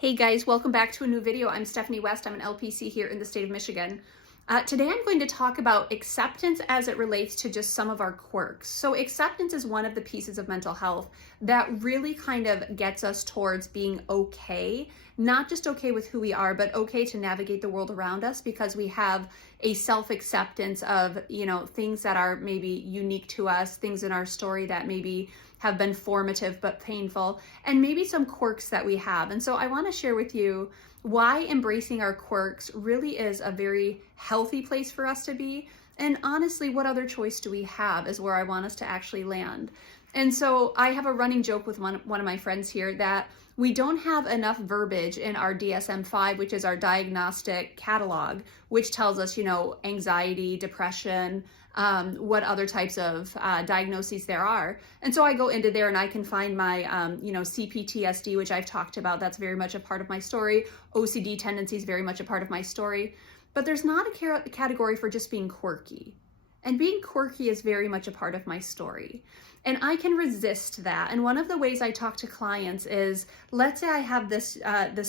Hey guys, welcome back to a new video. I'm Stephanie West. I'm an LPC here in the state of Michigan. Today I'm going to talk about acceptance as it relates to just some of our quirks. So acceptance is one of the pieces of mental health that really kind of gets us towards being okay, not just okay with who we are, but okay to navigate the world around us because we have a self-acceptance of, things that are maybe unique to us, things in our story that maybe have been formative but painful, and maybe some quirks that we have. And so I want to share with you why embracing our quirks really is a very healthy place for us to be. And honestly, what other choice do we have is where I want us to actually land. And so I have a running joke with one of my friends here that we don't have enough verbiage in our DSM-5, which is our diagnostic catalog, which tells us, anxiety, depression, what other types of diagnoses there are. And so I go into there and I can find my, CPTSD, which I've talked about. That's very much a part of my story. OCD tendencies, very much a part of my story. But there's not a category for just being quirky. And being quirky is very much a part of my story. And I can resist that. And one of the ways I talk to clients is, let's say I have this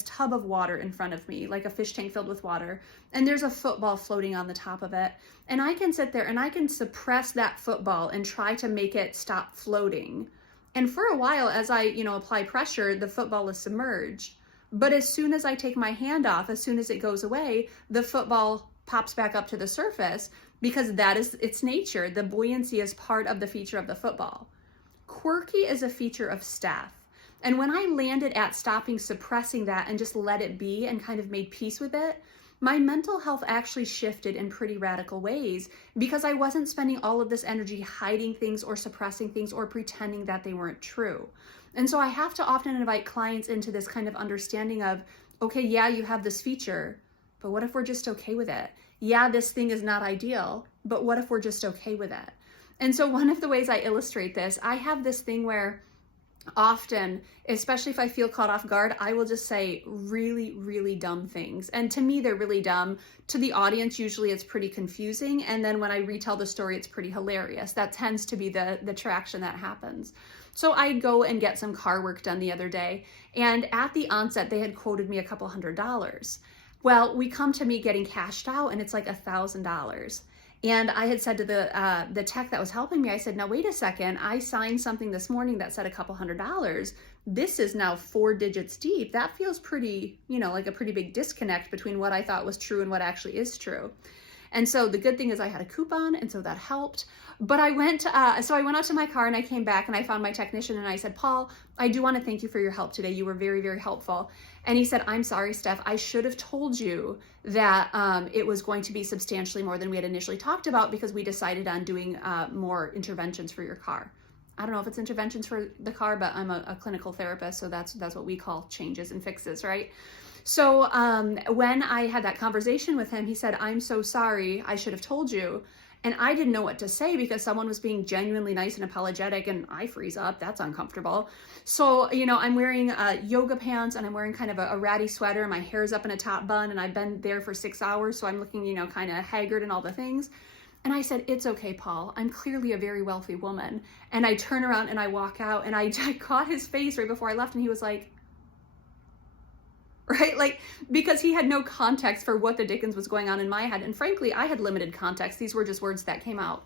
tub of water in front of me, like a fish tank filled with water, and there's a football floating on the top of it. And I can sit there and I can suppress that football and try to make it stop floating. And for a while, as I, apply pressure, the football is submerged. But as soon as I take my hand off, as soon as it goes away, the football pops back up to the surface because that is its nature. The buoyancy is part of the feature of the football. Quirky is a feature of Steph. And when I landed at stopping suppressing that and just let it be and kind of made peace with it, my mental health actually shifted in pretty radical ways because I wasn't spending all of this energy hiding things or suppressing things or pretending that they weren't true. And so I have to often invite clients into this kind of understanding of, okay, yeah, you have this feature, but what if we're just okay with it? Yeah, this thing is not ideal, but what if we're just okay with it? And so one of the ways I illustrate this, I have this thing where often, especially if I feel caught off guard, I will just say really, really dumb things. And to me, they're really dumb. To the audience, usually it's pretty confusing. And then when I retell the story, it's pretty hilarious. That tends to be the traction that happens. So I go and get some car work done the other day. And at the onset, they had quoted me a couple $100. Well, we come to me getting cashed out and it's like $1,000. And I had said to the tech that was helping me, I said, now wait a second, I signed something this morning that said a couple $100. This is now 4 digits deep. That feels pretty, like a pretty big disconnect between what I thought was true and what actually is true. And so the good thing is I had a coupon, and so that helped. But I went out to my car and I came back and I found my technician and I said, Paul, I do want to thank you for your help today. You were very, very helpful. And he said, I'm sorry, Steph, I should have told you that it was going to be substantially more than we had initially talked about because we decided on doing more interventions for your car. I don't know if it's interventions for the car, but I'm a clinical therapist, so that's what we call changes and fixes, right? So when I had that conversation with him, he said, I'm so sorry, I should have told you. And I didn't know what to say because someone was being genuinely nice and apologetic and I freeze up. That's uncomfortable. So, I'm wearing yoga pants and I'm wearing kind of a ratty sweater. My hair's up in a top bun and I've been there for 6 hours. So I'm looking, kind of haggard and all the things. And I said, it's okay, Paul. I'm clearly a very wealthy woman. And I turn around and I walk out and I caught his face right before I left and he was like, right? Like, because he had no context for what the dickens was going on in my head. And frankly, I had limited context. These were just words that came out.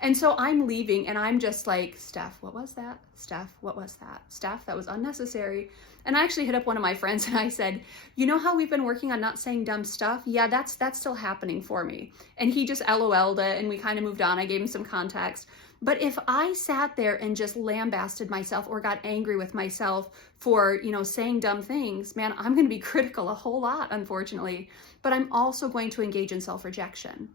And so I'm leaving and I'm just like, Steph, what was that? Steph, what was that? Steph, that was unnecessary. And I actually hit up one of my friends and I said, you know how we've been working on not saying dumb stuff? Yeah, that's still happening for me. And he just LOL'd it and we kind of moved on. I gave him some context. But if I sat there and just lambasted myself or got angry with myself for, saying dumb things, man, I'm going to be critical a whole lot, unfortunately. But I'm also going to engage in self-rejection.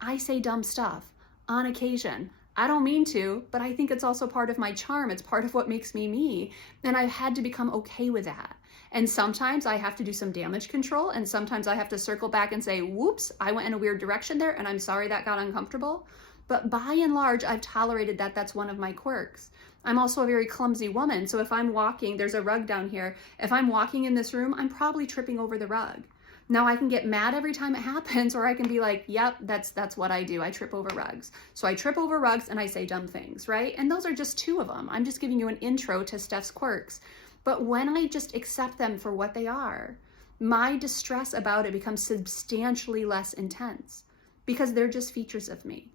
I say dumb stuff on occasion. I don't mean to, but I think it's also part of my charm. It's part of what makes me me. And I've had to become okay with that. And sometimes I have to do some damage control. And sometimes I have to circle back and say, whoops, I went in a weird direction there. And I'm sorry that got uncomfortable. But by and large, I've tolerated that. That's one of my quirks. I'm also a very clumsy woman. So if I'm walking, there's a rug down here. If I'm walking in this room, I'm probably tripping over the rug. Now I can get mad every time it happens, or I can be like, yep, that's what I do. I trip over rugs. So I trip over rugs and I say dumb things, right? And those are just 2 of them. I'm just giving you an intro to Steph's quirks. But when I just accept them for what they are, my distress about it becomes substantially less intense because they're just features of me.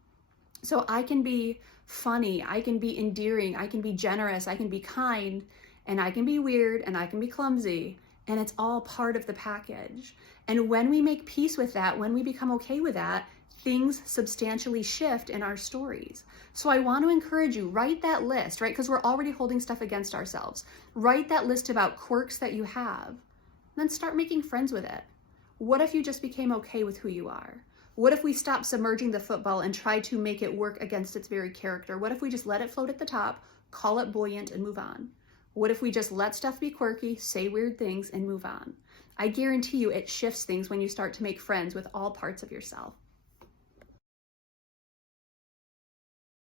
So I can be funny, I can be endearing, I can be generous, I can be kind, and I can be weird, and I can be clumsy, and it's all part of the package. And when we make peace with that, when we become okay with that, things substantially shift in our stories. So I want to encourage you, write that list, right? Because we're already holding stuff against ourselves. Write that list about quirks that you have, then start making friends with it. What if you just became okay with who you are? What if we stopped submerging the football and tried to make it work against its very character? What if we just let it float at the top, call it buoyant, and move on? What if we just let stuff be quirky, say weird things, and move on? I guarantee you it shifts things when you start to make friends with all parts of yourself.